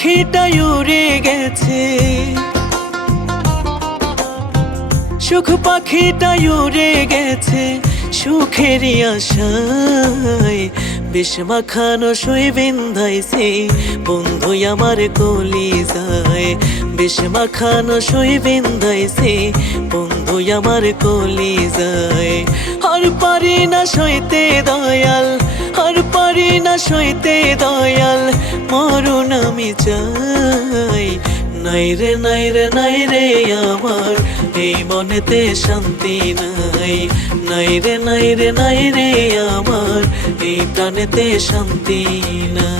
পাখিটা উড়ে গেছে, সুখ পাখিটা উড়ে গেছে সুখেরই আশায়। বিষ মাখানো শুই বিন্ধাইছে বন্ধু আমার কলিজায়। বিষ মাখানো শুই বিন্ধাইছে বন্ধু আমার কলিজায়। আর পারি না সইতে দয়াল, আর পারি না সইতে দয়াল, মরণ আমি চাই। নাই রে নাই রে নাই রে আমার এই মনেতে শান্তি নাই। নাই রে নাই রে নাই রে আমার এই প্রাণেতে শান্তি নাই।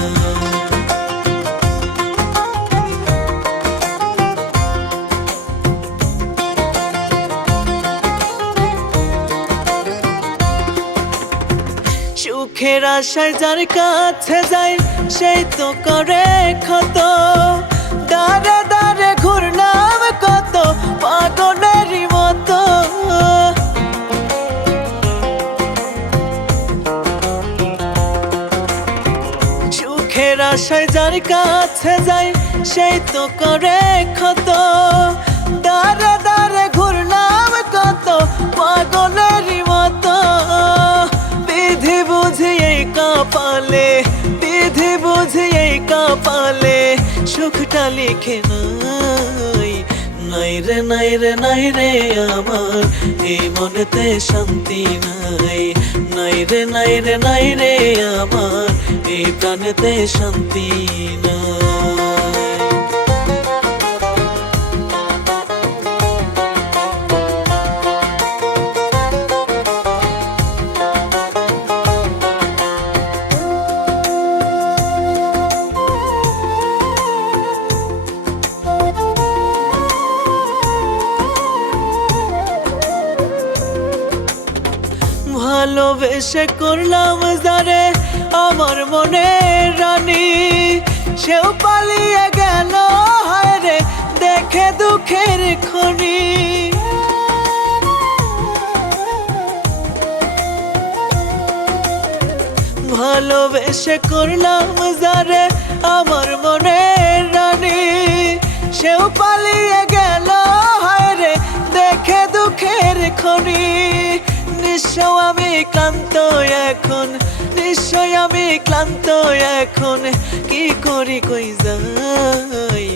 সুখের আশায় যার কাছে যায় সেই তো করে ক্ষত। দাঁড়ে দাঁড়ে ঘুরলাম কত পাগলেরই মতো। সুখের আশায় যার কাছে যায় সেই তো করে ক্ষত। দাঁড়ে দাঁড়ে ঘুরলাম কত পাগলেরই মতো। বিধি বুঝি এই কপালে, বিধি বুঝি এই কপালে সুখটা লিখে নাই। নাই রে নাই রে নাই রে আমার এই মনেতে শান্তি নাই। নাই রে নাই রে নাই রে আমার এই প্রাণেতে শান্তি নাই। ভালোবেসে করলাম যারে আমার মনে রানী, সেও পালিয়ে গেল হায় রে দেখে দুঃখের খনি। ভালোবেসে করলাম যারে আমার মনে রানী, সেও পালিয়ে গেল হায় রে দেখে দুঃখের খনি। নিশ্চয় আমি ক্লান্ত এখন, নিশ্চয় আমি ক্লান্ত এখন, কি করি কই যাই।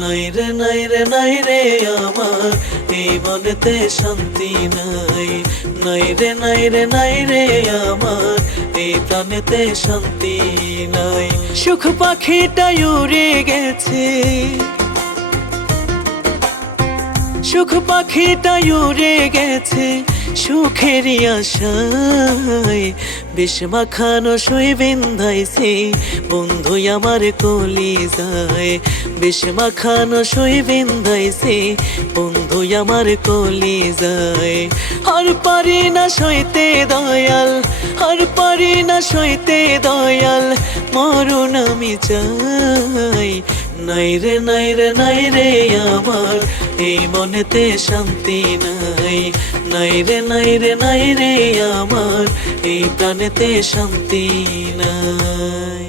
নাই রে নাই রে নাই রে আমার এই মনেতে শান্তি নাই। নাই রে নাই রে নাই রে আমার এই প্রাণেতে শান্তি নাই। সুখ পাখিটা উড়ে গেছে, সুখ পাখিটা উড়ে গেছে সুখেরই আশায়। বিষ মাখানো শুই বিন্ধাইছে বন্ধু আমার কলিজায়। বিষ মাখানো শুই বিন্ধাইছে বন্ধু আমার কলিজায়। আর পারি না সইতে দয়াল, আর পারি না সইতে দয়াল, মরণ আমি চাই। নাই রে নাই রে নাই রে আমার এই মনেতে শান্তি নাই। নাই রে নাই রে নাই রে আমার এই প্রাণেতে শান্তি নাই।